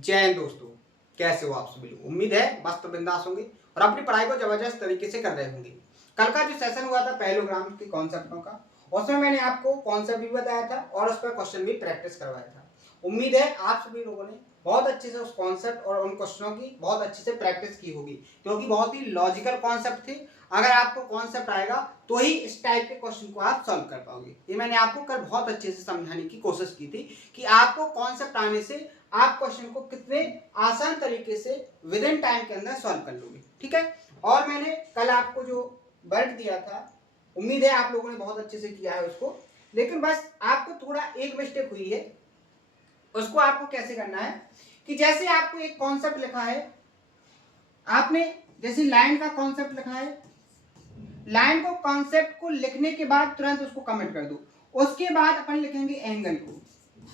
जय हिंद दोस्तों, कैसे हो आप सभी लोग। उम्मीद है मस्त बिंदास होंगे और अपनी पढ़ाई को जबरदस्त तरीके से कर रहे होंगे। कल का जो सेशन हुआ था पैरेललोग्राम के कॉन्सेप्टों का, उसमें मैंने आपको कॉन्सेप्ट भी बताया था और उस पर क्वेश्चन भी प्रैक्टिस करवाया था। उम्मीद है आप सभी लोगों ने बहुत अच्छे से उस कॉन्सेप्ट और उन क्वेश्चनों की बहुत अच्छे से प्रैक्टिस की होगी, क्योंकि बहुत ही लॉजिकल कॉन्सेप्ट थे। अगर आपको कॉन्सेप्ट आएगा तो ही इस टाइप के क्वेश्चन को आप सॉल्व कर पाओगे। ये मैंने आपको कल बहुत अच्छे से समझाने की कोशिश की थी कि आपको कॉन्सेप्ट आने से आप क्वेश्चन को कितने आसान तरीके से विद इन टाइम के अंदर सॉल्व कर लोगे। ठीक है, और मैंने कल आपको जो वर्क दिया था, उम्मीद है आप लोगों ने बहुत अच्छे से किया है उसको, लेकिन बस आपको थोड़ा एक मिस्टेक हुई है। उसको आपको कैसे करना है कि जैसे आपको एक कॉन्सेप्ट लिखा है, आपने जैसे लाइन का कॉन्सेप्ट लिखा है, लाइन को कॉन्सेप्ट को लिखने के बाद तुरंत उसको कमेंट कर दो। उसके बाद अपन लिखेंगे एंगल को,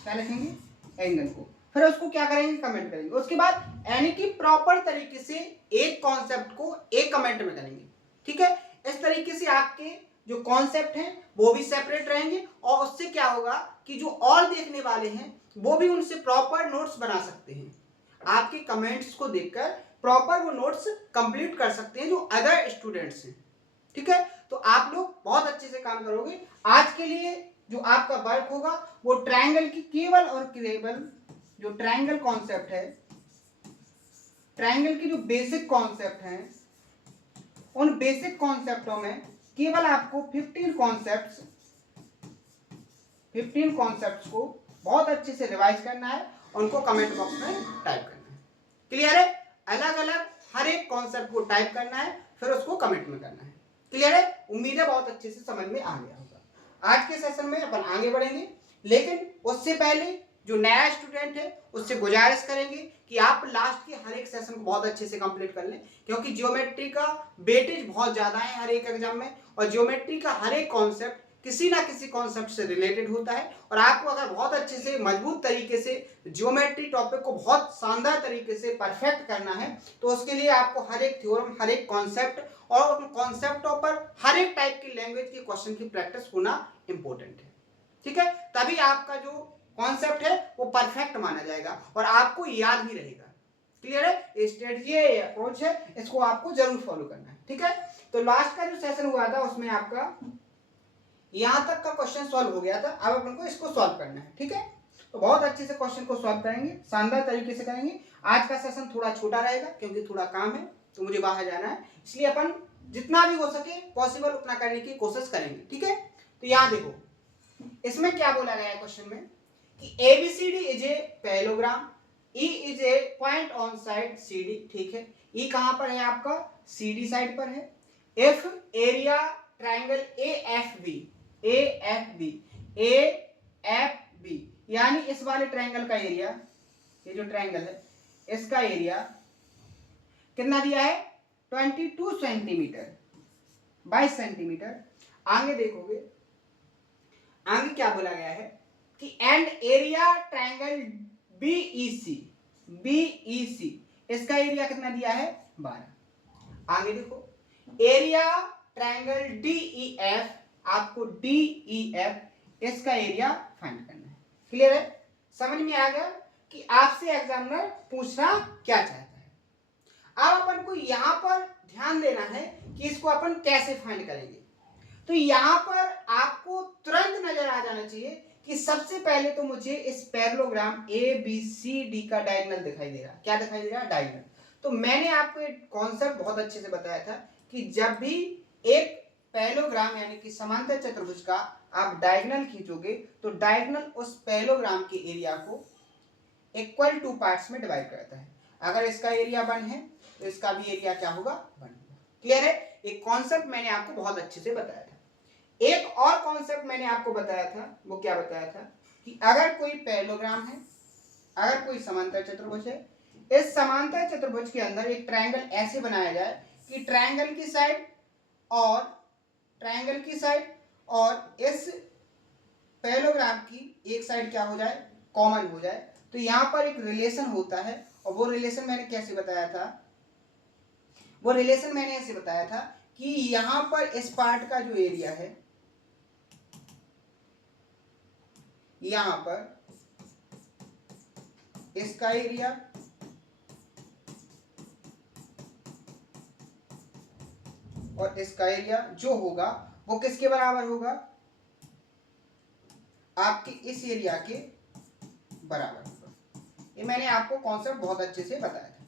क्या लिखेंगे, एंगल को, फिर उसको क्या करेंगे, कमेंट करेंगे। उसके बाद यानी कि प्रॉपर तरीके से एक कॉन्सेप्ट को एक कमेंट में करेंगे। ठीक है, इस तरीके से आपके जो कॉन्सेप्ट हैं वो भी सेपरेट रहेंगे और उससे क्या होगा कि जो और देखने वाले हैं वो भी उनसे प्रॉपर नोट्स बना सकते हैं। आपके कमेंट्स को देखकर प्रॉपर वो नोट्स कंप्लीट कर सकते हैं जो अदर स्टूडेंट्स हैं। ठीक है, तो आप लोग बहुत अच्छे से काम करोगे। आज के लिए जो आपका वर्क होगा वो ट्रायंगल की केवल और केवल जो ट्रायंगल कॉन्सेप्ट है, ट्रायंगल की जो बेसिक कॉन्सेप्ट हैं, उन बेसिक कॉन्सेप्टों में केवल आपको 15 कॉन्सेप्ट्स को बहुत अच्छे से रिवाइज करना है, उनको कमेंट बॉक्स में टाइप करना है। क्लियर है, अलग अलग हर एक कॉन्सेप्ट को टाइप करना है, फिर उसको कमेंट में करना है। क्लियर है, उम्मीद है बहुत अच्छे से समझ में आ गया होगा। आज के सेशन में अपन आगे बढ़ेंगे, लेकिन उससे पहले जो नया स्टूडेंट है उससे गुजारिश करेंगे कि आप लास्ट के हर एक सेशन को बहुत अच्छे से कंप्लीट कर लें, क्योंकि ज्योमेट्री का वेटेज बहुत ज्यादा है हर एक एग्जाम में, और ज्योमेट्री का हर एक कॉन्सेप्ट किसी ना किसी कॉन्सेप्ट से रिलेटेड होता है। और आपको अगर बहुत अच्छे से मजबूत तरीके से ज्योमेट्री टॉपिक को बहुत शानदार तरीके से परफेक्ट करना है, तो उसके लिए आपको हर एक थ्योरम, हर एक कॉन्सेप्ट और उन कॉन्सेप्टों पर हर एक टाइप की लैंग्वेज के क्वेश्चन की प्रैक्टिस होना इंपॉर्टेंट है। ठीक है, तभी आपका जो कॉन्सेप्ट है वो परफेक्ट माना जाएगा और आपको याद भी रहेगा। क्लियर है, ये स्ट्रेटजी है, ये अप्रोच है, इसको आपको जरूर फॉलो करना है। ठीक है, तो लास्ट का जो सेशन हुआ था उसमें आपका यहां तक का क्वेश्चन सॉल्व हो गया था। अब अपन को इसको सॉल्व करना है। ठीक है, तो बहुत अच्छे से क्वेश्चन को सॉल्व करेंगे, शानदार तरीके से करेंगे। आज का सेशन थोड़ा छोटा रहेगा क्योंकि थोड़ा काम है, तो मुझे बाहर जाना है, इसलिए अपन जितना भी हो सके पॉसिबल उतना करने की कोशिश करेंगे। ठीक है, तो यहां देखो इसमें क्या बोला गया है क्वेश्चन में कि ABCD is a parallelogram, E is a point on side CD। ठीक है, E कहां पर है आपका, CD साइड पर है। If एरिया ट्राइंगल AFB यानी इस वाले ट्राइंगल का एरिया, ये जो ट्राइंगल है इसका एरिया कितना दिया है, 22 सेंटीमीटर, 22 सेंटीमीटर। आगे देखोगे, आगे क्या बोला गया है कि एंड एरिया ट्राइंगल BEC इसका एरिया कितना दिया है, 12। आगे देखो एरिया ट्राइंगल DEF, आपको DEF इसका एरिया फाइंड करना है। क्लियर है, समझ में आ गया कि आपसे एग्जामिनर पूछना क्या चाहता है। अब अपन को यहां पर ध्यान देना है कि इसको अपन कैसे फाइंड करेंगे। तो यहां पर आपको तुरंत नजर आ जाना चाहिए कि सबसे पहले तो मुझे इस पैरेललोग्राम ABCD का डायगोनल दिखाई दे रहा, क्या दिखाई दे रहा, डायगोनल। तो मैंने आपको एक कॉन्सेप्ट बहुत अच्छे से बताया था कि जब भी एक पैरेललोग्राम यानी कि समांतर चतुर्भुज का आप डायगोनल खींचोगे तो डायगोनल उस पैरेललोग्राम के एरिया को इक्वल टू पार्ट्स में डिवाइड करता है। अगर इसका एरिया 1 है तो इसका भी एरिया क्या होगा, 1 होगा। क्लियर है, एक कॉन्सेप्ट मैंने आपको बहुत अच्छे से बताया था। एक और कॉन्सेप्ट मैंने आपको बताया था, वो क्या बताया था कि अगर कोई पैरेललोग्राम है, अगर कोई समांतर चतुर्भुज है, इस समांतर चतुर्भुज के अंदर एक ट्रायंगल ऐसे बनाया जाए कि ट्रायंगल की साइड और इस पैरेललोग्राम की एक साइड क्या हो जाए, कॉमन हो जाए। तो यहां पर एक रिलेशन होता है, और वो रिलेशन मैंने कैसे बताया था, वो रिलेशन मैंने ऐसे बताया था कि यहां पर इस पार्ट का जो एरिया है, यहां पर इसका एरिया और इसका एरिया जो होगा वो किसके बराबर होगा, आपके इस एरिया के बराबर होगा। ये मैंने आपको कॉन्सेप्ट बहुत अच्छे से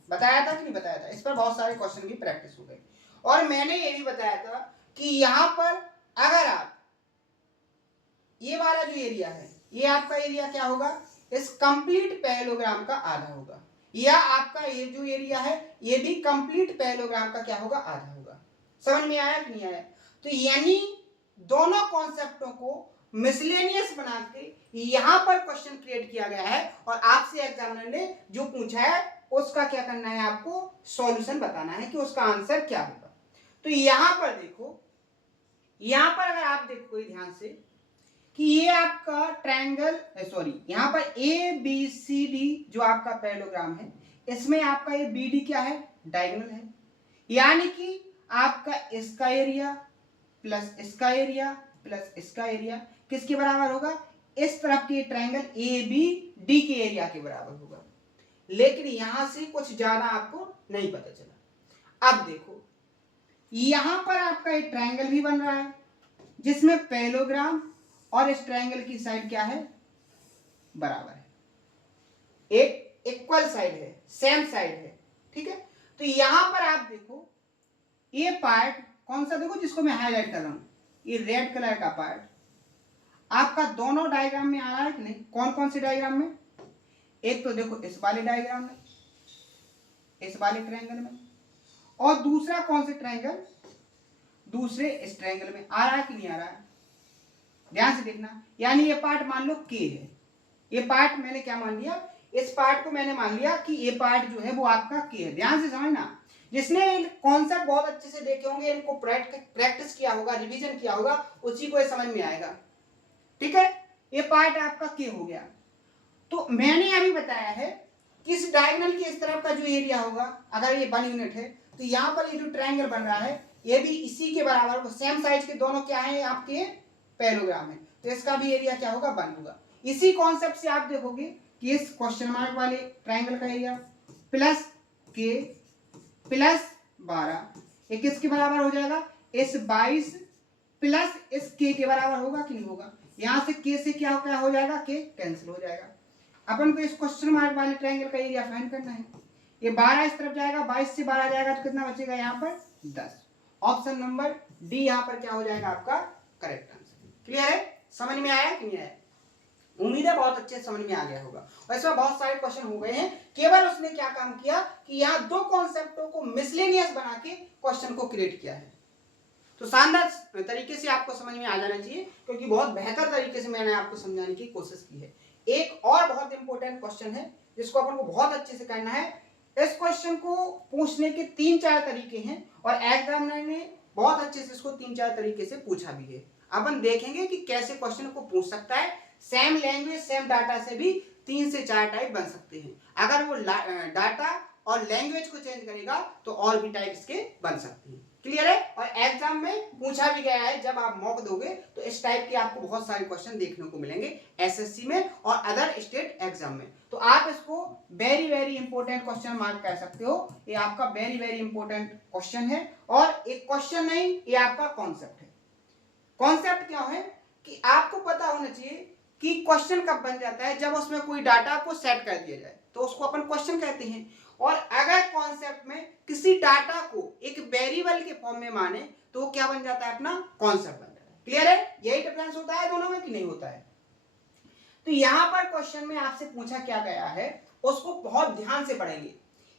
बताया था कि नहीं बताया था। इस पर बहुत सारे क्वेश्चन की प्रैक्टिस हो गई। और मैंने ये भी बताया था कि यहां पर अगर आप ये वाला जो एरिया है, ये आपका एरिया क्या होगा, इस कंप्लीट पैरेललोग्राम का आधा होगा, या आपका ये जो एरिया है ये भी कंप्लीट पैरेललोग्राम का क्या होगा, आधा होगा। समझ में आया कि नहीं आया? तो यानी दोनों कॉन्सेप्टों को मिसलेनियस बना के यहां पर क्वेश्चन क्रिएट किया गया है, और आपसे एग्जामिनर ने जो पूछा है उसका क्या करना है, आपको सॉल्यूशन बताना है कि उसका आंसर क्या होगा। तो यहां पर देखो, यहां पर अगर आप देखो ध्यान से कि ये आपका ट्रायंगल, सॉरी यहाँ पर ए बी सी डी जो आपका पैरेललोग्राम है, इसमें आपका ये बी डी क्या है, डायगोनल है। यानी कि आपका इसका एरिया प्लस इसका एरिया प्लस इसका एरिया किसके बराबर होगा, इस तरफ के ट्रायंगल ए बी डी के एरिया के बराबर होगा। लेकिन यहां से कुछ ज्यादा आपको नहीं पता चला। अब देखो यहां पर आपका एक ट्रायंगल भी बन रहा है जिसमें पैरेललोग्राम और इस ट्रायंगल की साइड क्या है, बराबर है, एक इक्वल साइड है, सेम साइड है। ठीक है, तो यहां पर आप देखो ये पार्ट कौन सा, देखो जिसको मैं हाईलाइट कर रहा हूं, ये रेड कलर का पार्ट आपका दोनों डायग्राम में आ रहा है कि नहीं। कौन कौन से डायग्राम में, एक तो देखो इस वाले डायग्राम में, इस वाले ट्रायंगल में, और दूसरा कौन से ट्रायंगल, दूसरे इस ट्रायंगल में आ रहा है कि नहीं आ रहा है। ध्यान से देखना, यानी ये पार्ट मान लो के है, ये पार्ट मैंने क्या मान लिया, इस पार्ट को मैंने मान लिया कि ये पार्ट जो है वो आपका के है। ध्यान से समझना, जिसने कॉन्सेप्ट बहुत अच्छे से देखे होंगे, इनको प्रैक्टिस किया होगा, रिवीजन किया होगा, उसी को ये समझ में आएगा। ठीक है, ये पार्ट आपका के हो गया। तो मैंने अभी बताया है कि इस डायगोनल के इस तरफ का जो एरिया होगा, अगर ये 1 यूनिट है, तो यहाँ पर ये जो ट्रायंगल बन रहा है ये भी इसी के बराबर होगा। सेम साइज के दोनों क्या है, आपके पैरेललोग्राम है, तो इसका भी एरिया क्या होगा, 1 होगा। इसी कॉन्सेप्ट से आप देखोगे कि इस क्वेश्चन मार्क वाले ट्रायंगल का एरिया प्लस के प्लस 12 ये किसके बराबर हो जाएगा, इस 22 प्लस इस के बराबर होगा कि नहीं होगा। यहां से के से क्या क्या हो जाएगा, के कैंसिल हो जाएगा। अपन को इस क्वेश्चन मार्क वाले ट्रायंगल का एरिया फाइंड करना है। ये 12 इस तरफ जाएगा, 22 से 12 जाएगा तो कितना बचेगा, यहाँ पर 10। ऑप्शन नंबर डी यहाँ पर क्या हो जाएगा, आपका करेक्ट आंसर। क्लियर है, समझ में आया कि नहीं आया? उम्मीद है बहुत अच्छे समझ में आ गया होगा। और इसमें बहुत सारे क्वेश्चन हो गए हैं, केवल उसने क्या काम किया कि यहाँ दो कॉन्सेप्टों को मिसलेनियस बना के क्वेश्चन को क्रिएट किया है। तो शानदार तरीके से आपको समझ में आ जाना चाहिए, क्योंकि बहुत बेहतर तरीके से मैंने आपको समझाने की कोशिश की है। एक और बहुत इंपॉर्टेंट क्वेश्चन है जिसको अपन को बहुत अच्छे से करना है। इस क्वेश्चन को पूछने के 3-4 तरीके हैं, और एग्जामिनर ने बहुत अच्छे से इसको 3-4 तरीके से पूछा भी है। अपन देखेंगे कि कैसे क्वेश्चन को पूछ सकता है। सेम लैंग्वेज सेम डाटा से भी 3 से 4 टाइप बन सकते हैं। अगर वो डाटा और लैंग्वेज को चेंज करेगा तो और भी टाइप्स के बन सकते हैं। क्लियर है, और एग्जाम में पूछा भी गया है, जब आप मॉक दोगे तो इस टाइप के आपको बहुत सारे क्वेश्चन देखने को मिलेंगे एसएससी में और अदर स्टेट एग्जाम में। तो आप इसको very very important question mark कर सकते हो। ये आपका वेरी वेरी इंपॉर्टेंट क्वेश्चन है, और एक क्वेश्चन नहीं, ये आपका कॉन्सेप्ट है। कॉन्सेप्ट क्या है कि आपको पता होना चाहिए कि क्वेश्चन कब बन जाता है, जब उसमें कोई डाटा को सेट कर दिया जाए तो उसको अपन क्वेश्चन कहते हैं। और अगर कॉन्सेप्ट में किसी डाटा को एक वेरिएबल के फॉर्म में माने तो वो क्या बन जाता है, अपना कॉन्सेप्ट बन जाता है। क्लियर है, यही डिफरेंस होता है दोनों में कि नहीं होता है। तो यहां पर क्वेश्चन में आपसे पूछा क्या गया है, उसको बहुत ध्यान से पढ़ेंगे।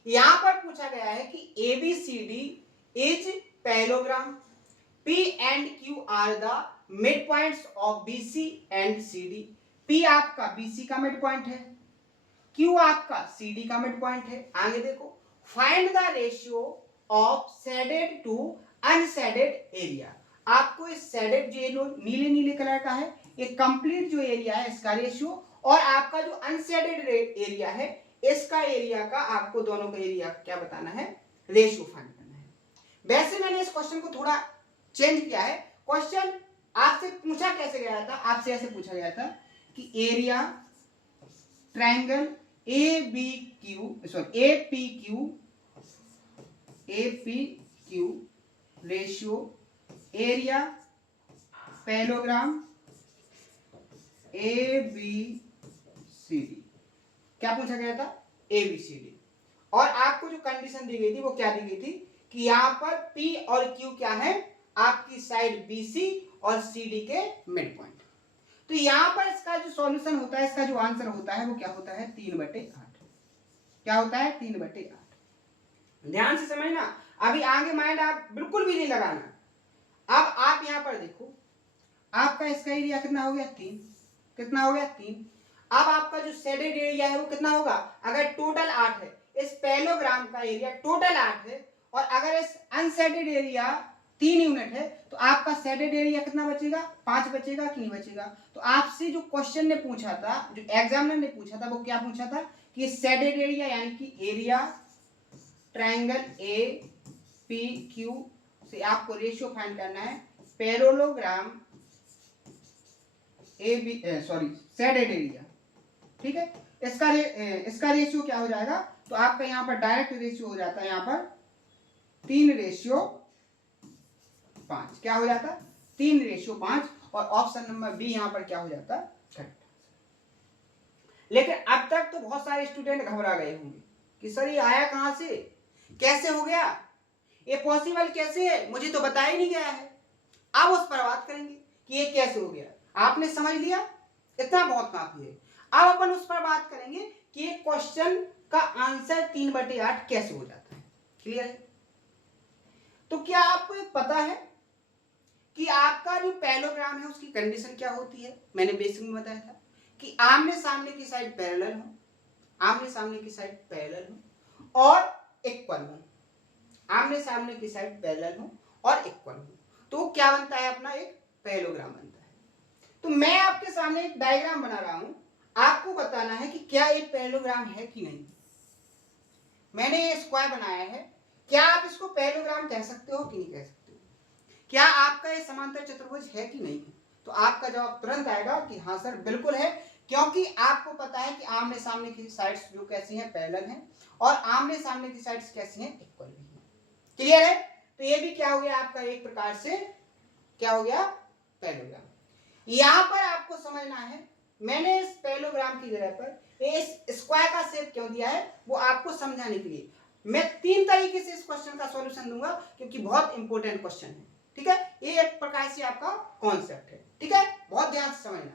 यहां पर पूछा गया है कि ABCD is parallelogram, P and Q are the midpoints of BC and CD। P आपका BC का मिड पॉइंट है, Q आपका CD का मिड पॉइंट है। आगे देखो, find the ratio of shaded to unshaded area. आपको इस शेडेड जो नीले नीले कलर का है, ये कंप्लीट जो एरिया है इसका रेशियो, और आपका जो अनशेडेड एरिया है इसका एरिया का, आपको दोनों का एरिया क्या बताना है, रेशियो फाइंड करना है। वैसे मैंने इस क्वेश्चन को थोड़ा चेंज किया है। क्वेश्चन आपसे पूछा कैसे गया था, आपसे ऐसे पूछा गया था कि area triangle APQ ratio area parallelogram ABCD। क्या पूछा गया था? ABCD। और आपको जो कंडीशन दी गई थी वो क्या दी गई थी कि यहाँ पर P और Q क्या है? आपकी साइड BC और CD के मिड पॉइंट। तो यहाँ पर इसका जो सॉल्यूशन होता है, इसका जो आंसर होता है वो क्या होता है? 3/8। क्या होता है? 3/8। ध्यान से समझना, अभी आगे माइंड आप बिल्कुल भी नहीं लगाना। अब आप यहाँ पर देखो, आपका इसका एरिया कितना हो गया? 3। कितना हो गया? 3। अब आपका जो शेडेड एरिया है वो कितना होगा? अगर टोटल 8 है, इस पैरेललोग्राम का एरिया टोटल 8 है, और अगर इस अनशेडेड एरिया 3 यूनिट है, तो आपका शेडेड एरिया कितना बचेगा? 5 बचेगा कि नहीं बचेगा? तो आपसे जो क्वेश्चन ने पूछा था, जो एग्जामिनर ने पूछा था, वो क्या पूछा था कि शेडेड एरिया यानी कि एरिया ट्रायंगल APQ से आपको रेशियो फाइंड करना है पैरेललोग्राम शेडेड एरिया। ठीक है, इसका रेशियो क्या हो जाएगा? तो आपका यहाँ पर डायरेक्ट रेशियो हो जाता है यहाँ पर 3:5। क्या हो जाता? 3:5। और ऑप्शन नंबर बी यहाँ पर क्या हो जाता? करेक्ट। लेकिन अब तक तो बहुत सारे स्टूडेंट घबरा गए होंगे कि सर ये आया कहां से, कैसे हो गया, ये पॉसिबल कैसे है, मुझे तो बताया ही नहीं गया है। अब उस पर बात करेंगे कि ये कैसे हो गया। आपने समझ लिया, इतना बहुत काफी है। अब अपन उस पर बात करेंगे कि ये क्वेश्चन का आंसर 3/8 कैसे हो जाता है। क्लियर है? तो क्या आपको ये पता है कि आपका जो पैरेललोग्राम है उसकी कंडीशन क्या होती है? मैंने बेसिक में बताया था कि आमने सामने की साइड पैरेलल हो, आमने सामने की साइड पैरेलल हो और इक्वल हो, आमने सामने की साइड पैरेलल हो और इक्वल हो, तो क्या बनता है? अपना एक पैरेललोग्राम बनता है। तो मैं आपके सामने एक डायग्राम बना रहा हूं, आपको बताना है कि क्या एक पैरेललोग्राम है कि नहीं। मैंने ये स्क्वायर बनाया है, क्या आप इसको पैरेललोग्राम कह सकते हो कि नहीं कह सकते हो? क्या आपका ये समांतर चतुर्भुज है कि नहीं? तो आपका जवाब तुरंत आएगा कि हाँ सर बिल्कुल है, क्योंकि आपको पता है कि आमने सामने की साइड्स जो कैसी हैं? पैरेलल हैं, और आमने सामने की साइड्स कैसी हैं? इक्वल भी हैं। क्लियर है? तो ये भी क्या हो गया आपका? एक प्रकार से क्या हो गया? पैरेललोग्राम। यहां पर आपको समझना है, मैंने इस पैरेललोग्राम की जगह पर इस स्क्वायर का शेप क्यों दिया है वो आपको समझाने के लिए। मैं 3 तरीके से इस क्वेश्चन का सॉल्यूशन दूंगा, क्योंकि बहुत इंपॉर्टेंट क्वेश्चन है। ठीक है, ये एक प्रकार से आपका कॉन्सेप्ट है। ठीक है, बहुत ध्यान से समझना।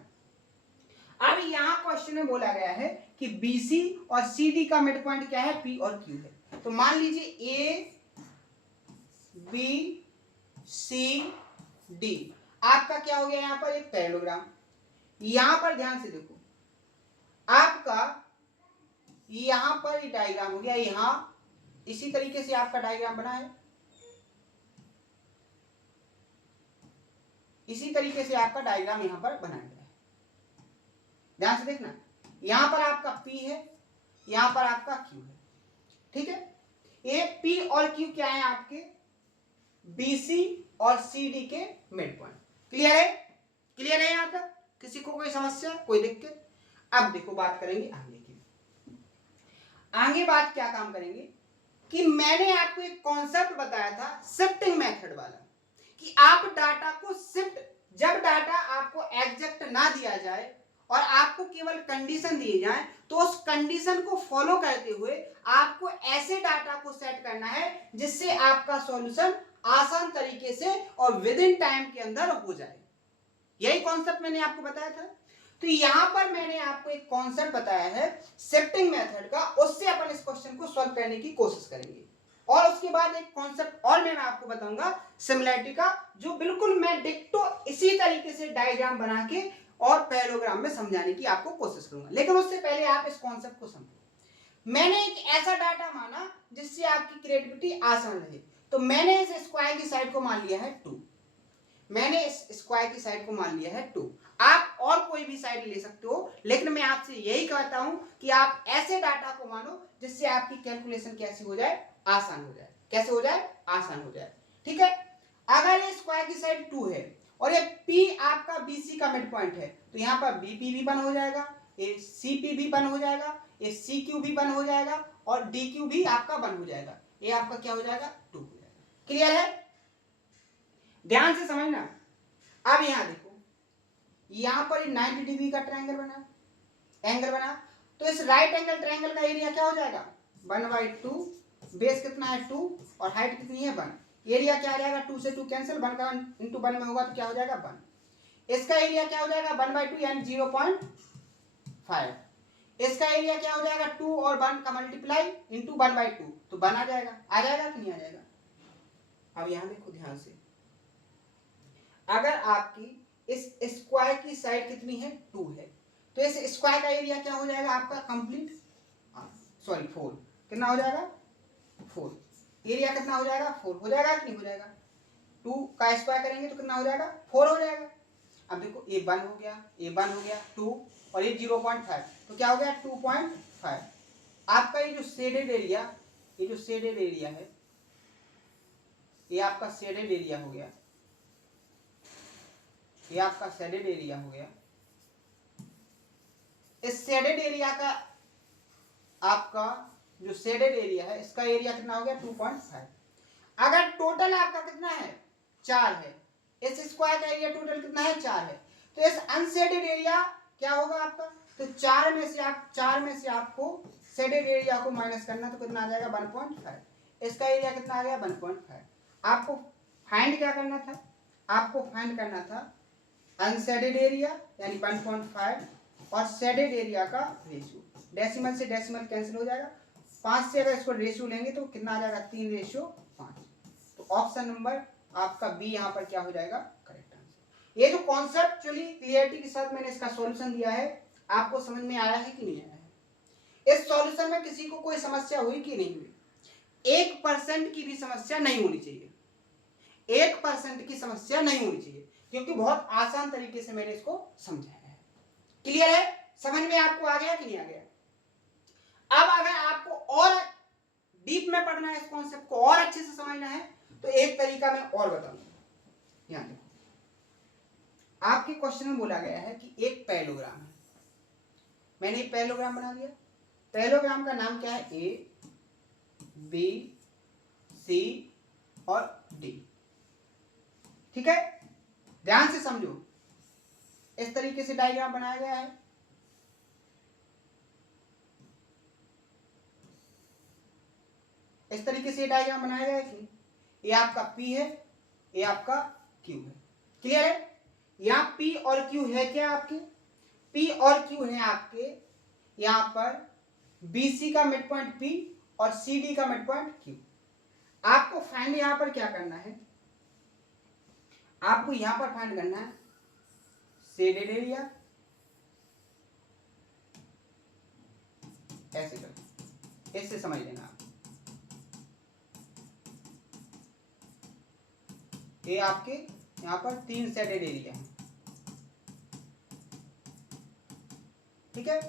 अब यहां क्वेश्चन में बोला गया है कि BC और CD का मिड पॉइंट क्या है? P और Q है। तो मान लीजिए ABCD आपका क्या हो गया? यहां पर एक पैरेललोग्राम। यहां पर ध्यान से देखो, आपका यहां पर ये डायग्राम हो गया, यहां इसी तरीके से आपका डायग्राम बना है, इसी तरीके से आपका डायग्राम यहां पर बनाया गया है। ध्यान से देखना, यहां पर आपका P है, यहां पर आपका Q है। ठीक है, ये P और Q क्या है? आपके BC और CD के मिड पॉइंट। क्लियर है? क्लियर है यहां तक? किसी को कोई समस्या, कोई दिक्कत? अब देखो बात करेंगे आगे की। आगे बात क्या काम करेंगे कि मैंने आपको एक कॉन्सेप्ट बताया था शिफ्टिंग मेथड वाला, कि आप डाटा को शिफ्ट, जब डाटा आपको एग्जैक्ट ना दिया जाए और आपको केवल कंडीशन दिए जाए, तो उस कंडीशन को फॉलो करते हुए आपको ऐसे डाटा को सेट करना है जिससे आपका सॉल्यूशन आसान तरीके से और विद इन टाइम के अंदर हो जाए। यही कॉन्सेप्ट मैंने आपको बताया था। तो यहां पर मैंने आपको एक कॉन्सेप्ट बताया है शिफ्टिंग मेथड का, उससे अपन इस क्वेश्चन को सॉल्व करने की कोशिश करेंगे। और उसके बाद एक कॉन्सेप्ट और मैं आपको बताऊंगा सिमिलरिटी का, जो बिल्कुल मैं डिक्टो इसी तरीके से डायग्राम बना के और पैरेललोग्राम में समझाने की आपको कोशिश करूंगा। लेकिन उससे पहले आप इस कॉन्सेप्ट को समझो। मैंने एक ऐसा डाटा माना जिससे आपकी क्रिएटिविटी आसान रहे, तो मैंने इस स्क्वायर की साइड को मान लिया है 2। मैंने इस स्क्वायर की साइड को मान लिया है 2। आप और कोई भी साइड ले सकते हो, लेकिन मैं आपसे यही कहता हूं कि आप ऐसे डाटा को मानो जिससे आपकी कैलकुलेशन कैसी हो जाए? आसान हो जाए। कैसे हो जाए? आसान हो जाए। ठीक है, अगर ये स्क्वायर की साइड 2 है और ये P आपका BC का मिड पॉइंट है, तो यहाँ पर BP भी बन हो जाएगा, ये CP भी बन हो जाएगा, ये CQ भी बन हो जाएगा और DQ भी आपका बन हो जाएगा। ये आपका क्या हो जाएगा? 2 हो जाएगा। क्लियर है? ध्यान से समझना। अब यहाँ देखो, यहाँ पर 90 डिग्री का ट्रायंगल बना, एंगल बना, तो इस राइट एंगल ट्रायंगल का एरिया क्या हो जाएगा 1/2, बेस कितना है 2 और हाइट कितनी है 1, एरिया क्या आ जाएगा 2 से 2 कैंसिल, 1 का 1 इंटू 1 में होगा तो क्या हो जाएगा 1। इसका एरिया क्या हो जाएगा 1/2 यानी 0.5। इसका एरिया क्या हो जाएगा 2 और 1 का मल्टीप्लाई इंटू 1/2 तो 1 आ जाएगा कि नहीं आ जाएगा। अब यहां देखो ध्यान से, अगर आपकी इस स्क्वायर की साइड कितनी है 2 है, तो इस स्क्वायर का एरिया क्या हो जाएगा आपका कंप्लीट, सॉरी 4, कितना हो जाएगा 4, एरिया कितना हो जाएगा 4 हो जाएगा कि नहीं हो जाएगा। 2 का स्क्वायर करेंगे तो कितना हो जाएगा 4 हो जाएगा। अब देखो ये 1 हो गया, ये 1 हो गया 2 और ये 0.5 तो क्या हो गया 2.5। आपका ये जो शेडेड एरिया, ये जो शेडेड एरिया है, ये आपका शेडेड एरिया हो गया, ये आपका शेडेड एरिया हो गया। इस शेडेड एरिया का आपका जो शेडेड एरिया है, इसका एरिया कितना हो गया 2.5। अगर टोटल आपका कितना है 4 है, इस स्क्वायर का एरिया टोटल कितना है 4 है, तो इस अनशेडेड एरिया क्या होगा आपका, तो 4 में से आपको शेडेड एरिया को माइनस करना, तो कितना आ जाएगा 1.5। इसका एरिया कितना आ गया 1.5। आपको फाइंड क्या करना था, आपको फाइंड करना था अनशेडेड एरिया यानी 1.5 और शेडेड एरिया का रेशियो। डेसिमल से डेसिमल कैंसिल हो जाएगा, 5 से अगर इसको रेशियो लेंगे तो कितना आ जाएगा 3:5। तो ऑप्शन नंबर आपका बी यहाँ पर क्या हो जाएगा करेक्ट आंसर। ये जो कॉन्सेप्चुअली क्लियरिटी के साथ मैंने इसका सॉल्यूशन दिया है, आपको समझ में आया है कि नहीं आया है। इस सॉल्यूशन में किसी को कोई समस्या हुई कि नहीं हुई, 1% की भी समस्या नहीं होनी चाहिए, 1% की समस्या नहीं होनी चाहिए, क्योंकि बहुत आसान तरीके से मैंने इसको समझाया है। क्लियर है, समझ में आपको आ गया कि नहीं आ गया। अब अगर आपको और डीप में पढ़ना है, इस कॉन्सेप्ट को और अच्छे से समझना है, तो एक तरीका मैं और बताऊंगा। ध्यान देखो, आपके क्वेश्चन में बोला गया है कि एक पैरेललोग्राम है, मैंने एक पैरेललोग्राम बना दिया। पैरेललोग्राम का नाम क्या है ए बी सी और डी, ठीक है। ध्यान से समझो, इस तरीके से डायग्राम बनाया गया है। इस तरीके से डायग्राम बनाया गया है कि ये आपका P है, ये आपका Q है। क्लियर है, यहाँ P और Q है क्या आपके, P और Q है आपके यहाँ पर BC का मिड पॉइंट P और CD का मिड पॉइंट Q। आपको फाइंड यहाँ पर क्या करना है, आपको यहाँ पर फाइंड करना है शेडेड एरिया, ऐसे कर, इससे समझ लेना आप। ये आपके यहाँ पर 3 शेडेड एरिया है, ठीक है।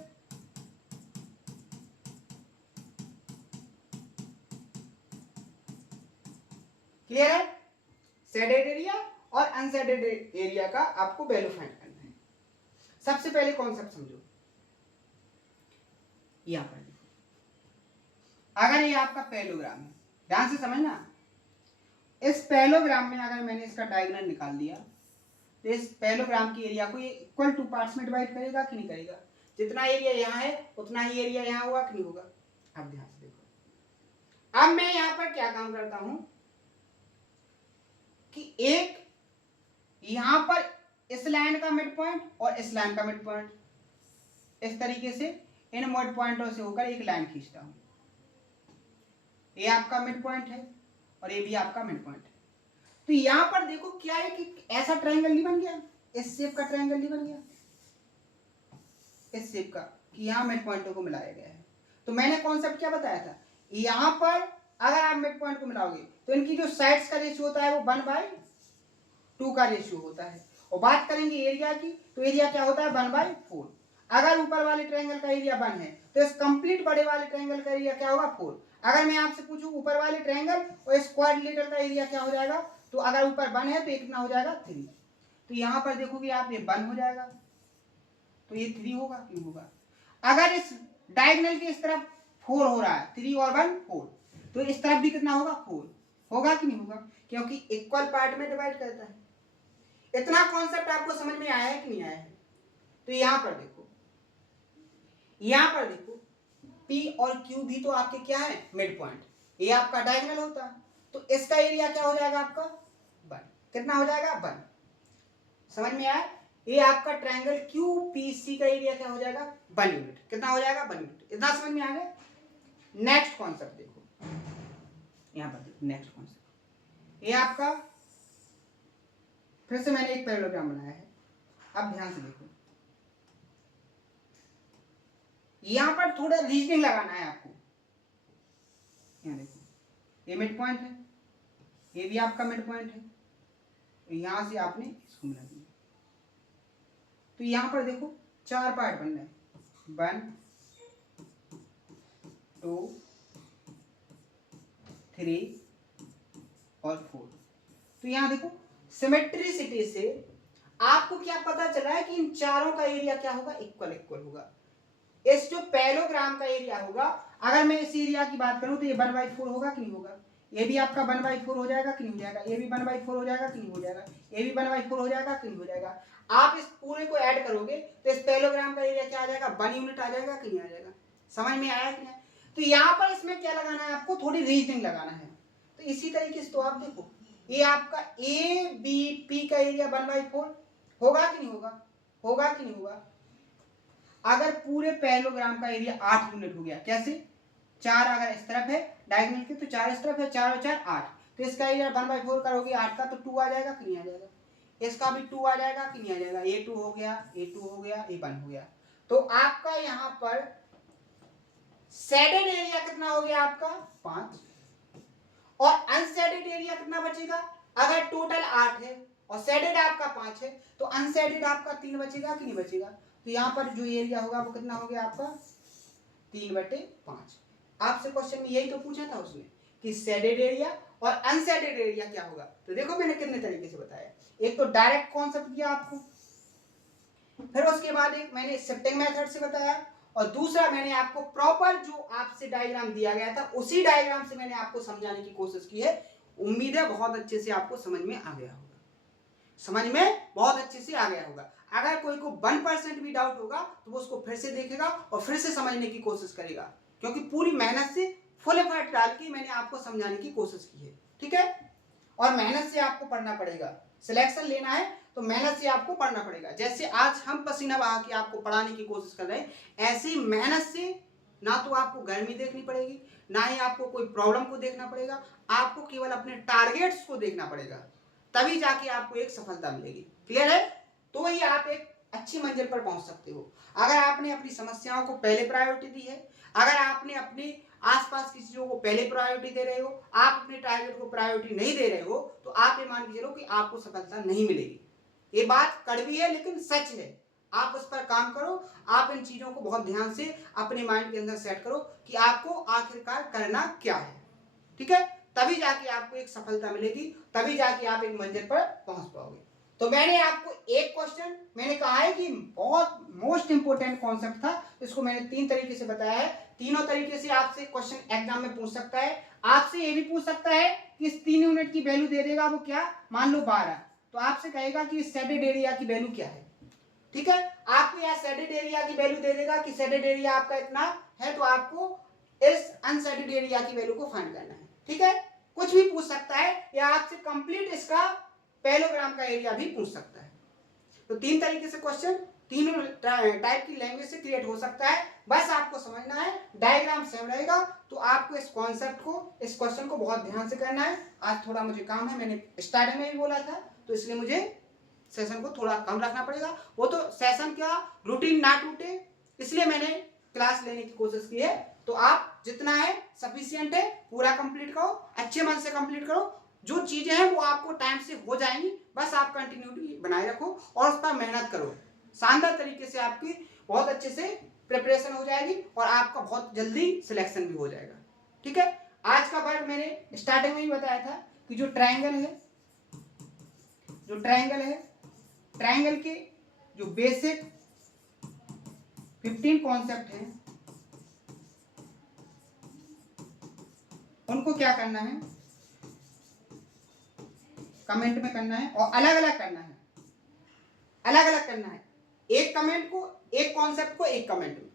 क्लियर है, शेडेड एरिया और अनशेडेड एरिया का आपको वैल्यू फाइंड करना है। सबसे पहले कॉन्सेप्ट समझो, यहाँ पर अगर ये आपका पैरेललोग्राम है, ध्यान से समझना, इस पैरेललोग्राम में अगर मैंने इसका डायगोनल निकाल दिया तो इस पैरेललोग्राम की एरिया को ये इक्वल टू पार्ट्स में डिवाइड करेगा कि नहीं करेगा, जितना एरिया यहाँ है उतना ही एरिया यहाँ होगा कि नहीं होगा। अब ध्यान से देखो, अब मैं यहाँ पर क्या काम करता हूं कि एक यहां पर इस लाइन का मिड पॉइंट और इस लाइन का मिड पॉइंट, इस तरीके से इन मिड पॉइंटों से होकर एक लाइन खींचता हूं। ये आपका मिड पॉइंट है और ये भी आपका मिड पॉइंट है। तो यहां पर देखो क्या है कि ऐसा ट्रायंगल नहीं बन गया, इस शेप का ट्रायंगल नहीं बन गया, इस शेप का, कि यहां मिड पॉइंटों को मिलाया गया है। तो मैंने कॉन्सेप्ट क्या बताया था, यहां पर अगर आप मिड पॉइंट को मिलाओगे तो इनकी जो साइड्स का रेशियो होता है वो 1/2 का रेशियो होता है। और बात करेंगे एरिया की, तो एरिया क्या होता है 1/4। अगर ऊपर वाले ट्रायंगल का एरिया 1 है तो इस कंप्लीट बड़े वाले ट्रायंगल का एरिया क्या होगा 4। अगर मैं आपसे पूछूं ऊपर वाले ट्रायंगल और इस क्वाड्रिलेटरल का एरिया क्या हो जाएगा, तो अगर ऊपर 1 है तो ये कितना हो जाएगा 3। तो यहां पर देखोगे आप ये 1 हो जाएगा तो ये 3 होगा, क्यों होगा। अगर इस डायगोनल के इस तरफ 4 हो रहा है, 3 और 1 4, तो इस तरफ भी कितना होगा 4। होगा कि नहीं होगा, क्योंकि इक्वल पार्ट में डिवाइड करता है। इतना कॉन्सेप्ट आपको समझ में आया है कि नहीं आया है? तो यहां पर देखो, यहां पर देखो P और Q भी तो आपके क्या है, मिड पॉइंट, ये आपका डायगोनल होता है, तो इसका एरिया क्या हो जाएगा आपका 1। कितना हो जाएगा 1, समझ में आया? ये आपका ट्रायंगल QPC का एरिया क्या हो जाएगा 1 यूनिट, कितना हो जाएगा 1 यूनिट। इतना समझ में आ गया। नेक्स्ट कॉन्सेप्ट देखो, यहां पर देखो नेक्स्ट कॉन्सेप्ट, ये आपका फिर से मैंने एक पैरेललोग्राम बनाया है, अब ध्यान से देखो, यहां पर थोड़ा रीजनिंग लगाना है आपको। यहां देखो, ये मिड पॉइंट है, ये भी आपका मिड पॉइंट है, तो यहां से आपने इसको मिला दिया, तो यहां पर देखो 4 पार्ट बन रहे हैं, 1 2 3 और 4। तो यहां देखो सिमेट्रिसिटी से आपको क्या पता चला है कि इन चारों का एरिया क्या होगा, इक्वल इक्वल होगा। इस जो पैरेललोग्राम का एरिया होगा, अगर मैं इस एरिया की बात करूं तो ये 1/4 होगा कि नहीं होगा, ये भी आपका 1/4 हो जाएगा कि नहीं हो जाएगा, ये भी 1/4 हो जाएगा कि नहीं हो जाएगा, ये भी 1/4 हो जाएगा कि नहीं हो जाएगा। आप इस पूरे को ऐड करोगे तो इस पैरेललोग्राम का एरिया क्या आ जाएगा, 1 यूनिट आ जाएगा कि नहीं आ जाएगा। समझ में आया कि नहीं? तो यहाँ पर इसमें क्या लगाना है आपको, थोड़ी रीजनिंग लगाना है। तो इसी तरीके से तो आप देखो, ये आपका ABP का एरिया 1/4 होगा कि नहीं होगा, होगा कि नहीं होगा। अगर पूरे पैरेललोग्राम का एरिया 8 यूनिट हो गया, कैसे, 4 अगर इस तरफ है डायगोनल के, तो 4 इस तरफ है, 4 और 4 8, तो इसका एरिया 1/4 करोगे 8 का, तो 2 आ जाएगा कि नहीं आ जाएगा, इसका भी 2 आ जाएगा कि नहीं आ जाएगा, ये 2 हो गया, ये 2 हो गया, ये 1 हो गया। तो आपका यहां पर शेडेड एरिया कितना हो गया आपका 5, और अनशेडेड एरिया कितना बचेगा, अगर टोटल 8 है और शेडेड आपका 5 है, तो अनशेडेड आपका 3 बचेगा कि नहीं बचेगा। तो यहाँ पर जो एरिया होगा वो कितना हो गया आपका 3/5। आपसे क्वेश्चन में यही तो पूछा था उसने कि शेडेड एरिया और अनशेडेड एरिया क्या होगा। तो देखो मैंने कितने तरीके से बताया, एक तो डायरेक्ट कॉन्सेप्ट दिया आपको, फिर उसके बाद एक मैंने शिफ्टिंग मेथड से बताया, और दूसरा मैंने आपको प्रॉपर जो आपसे डायग्राम दिया गया था उसी डायग्राम से मैंने आपको समझाने की कोशिश की है। उम्मीद है बहुत अच्छे से आपको समझ में आ गया होगा, समझ में बहुत अच्छे से आ गया होगा। अगर कोई को 1% भी डाउट होगा तो वो उसको फिर से देखेगा और फिर से समझने की कोशिश करेगा, क्योंकि पूरी मेहनत से फुल एफर्ट डाल के मैंने आपको समझाने की कोशिश की है, ठीक है। और मेहनत से आपको पढ़ना पड़ेगा, सिलेक्शन लेना है तो मेहनत से आपको पढ़ना पड़ेगा। जैसे आज हम पसीना बहा के आपको पढ़ाने की कोशिश कर रहे हैं, ऐसी मेहनत से ना तो आपको गर्मी देखनी पड़ेगी, ना ही आपको कोई प्रॉब्लम को देखना पड़ेगा, आपको केवल अपने टारगेट्स को देखना पड़ेगा, तभी जाके आपको एक सफलता मिलेगी। क्लियर है? तो ही आप एक अच्छी मंजिल पर पहुंच सकते हो। अगर आपने अपनी समस्याओं को पहले प्रायोरिटी दी है, अगर आपने अपने आसपास की चीजों को पहले प्रायोरिटी दे रहे हो, आप अपने टारगेट को प्रायोरिटी नहीं दे रहे हो, तो आप ये मान के चलो कि आपको सफलता नहीं मिलेगी। ये बात कड़वी है लेकिन सच है। आप उस पर काम करो, आप इन चीजों को बहुत ध्यान से अपने माइंड के अंदर सेट करो कि आपको आखिरकार करना क्या है, ठीक है। तभी जाके आपको एक सफलता मिलेगी, तभी जाके आप एक मंजिल पर पहुंच पाओगे। तो मैंने आपको एक क्वेश्चन मैंने कहा है कि बहुत मोस्ट इंपोर्टेंट कॉन्सेप्ट था, इसको मैंने 3 तरीके से बताया है। तीनों तरीके से आपसे क्वेश्चन एग्जाम में पूछ सकता है। आपसे ये भी पूछ सकता है कि इस 3 यूनिट की वैल्यू दे देगा वो क्या, मान लो 12, तो आपसे कहेगा कि शेडेड एरिया की वैल्यू क्या है, ठीक है। आपको यहाँ शेडेड एरिया की वैल्यू दे देगा कि शेडेड एरिया आपका इतना है, तो आपको इस अनशेडेड एरिया की वैल्यू को फाइंड करना है, ठीक है। कुछ भी पूछ सकता है या आपसे कंप्लीट इसका पैरेललोग्राम का एरिया भी पूछ सकता है। तो 3 तरीके से क्वेश्चन तीनों टाइप की लैंग्वेज से क्रिएट हो सकता है। बस आपको समझना है, डायग्राम सेम रहेगा, तो आपको इस कॉन्सेप्ट को, इस क्वेश्चन को बहुत ध्यान से करना है। आज थोड़ा मुझे काम है, मैंने स्टार्टिंग में भी बोला था, तो इसलिए मुझे सेशन को थोड़ा कम रखना पड़ेगा। वो तो सेशन का रूटीन ना टूटे इसलिए मैंने क्लास लेने की कोशिश की है। तो आप जितना है सफिशिएंट है, पूरा कंप्लीट करो, अच्छे मन से कंप्लीट करो। जो चीजें हैं वो आपको टाइम से हो जाएंगी, बस आप कंटिन्यूटी बनाए रखो और उस पर मेहनत करो। शानदार तरीके से आपकी बहुत अच्छे से प्रिपरेशन हो जाएगी और आपका बहुत जल्दी सिलेक्शन भी हो जाएगा, ठीक है। आज का वर्ड मैंने स्टार्टिंग में ही बताया था कि जो ट्रायंगल है, जो ट्रायंगल है, ट्रायंगल के जो बेसिक 15 कॉन्सेप्ट हैं उनको क्या करना है, कमेंट में करना है और अलग अलग करना है, अलग अलग करना है। एक कमेंट को, एक कॉन्सेप्ट को एक कमेंट में,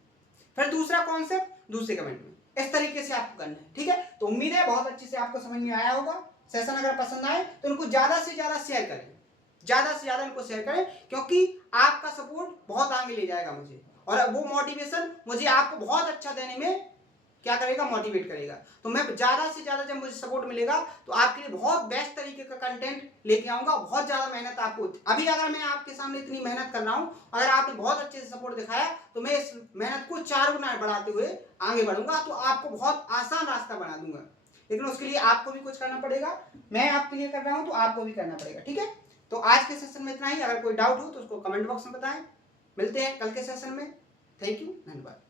फिर दूसरा कॉन्सेप्ट दूसरे कमेंट में, इस तरीके से आपको करना है। ठीक है, तो उम्मीद है बहुत अच्छे से आपको समझ में आया होगा। सेशन अगर पसंद आए तो इनको ज्यादा से ज्यादा शेयर करें, ज्यादा से ज्यादा इनको शेयर करें, क्योंकि आपका सपोर्ट बहुत आगे ले जाएगा मुझे, और वो मोटिवेशन मुझे आपको बहुत अच्छा देने में क्या करेगा, मोटिवेट करेगा। तो मैं ज्यादा से ज्यादा जब मुझे सपोर्ट मिलेगा तो आपके लिए बहुत बेस्ट तरीके का कंटेंट लेके आऊंगा। बहुत ज्यादा मेहनत आपको, अभी अगर मैं आपके सामने इतनी मेहनत कर रहा हूं, अगर आपने बहुत अच्छे से सपोर्ट दिखाया तो मैं इस मेहनत को 4 गुना बढ़ाते हुए आगे बढ़ूंगा, तो आपको बहुत आसान रास्ता बना दूंगा। लेकिन उसके लिए आपको भी कुछ करना पड़ेगा, मैं आपके लिए कर रहा हूं तो आपको भी करना पड़ेगा। ठीक है, तो आज के सेशन में इतना ही। अगर कोई डाउट हो तो उसको कमेंट बॉक्स में बताएं। मिलते हैं कल के सेशन में। थैंक यू, धन्यवाद।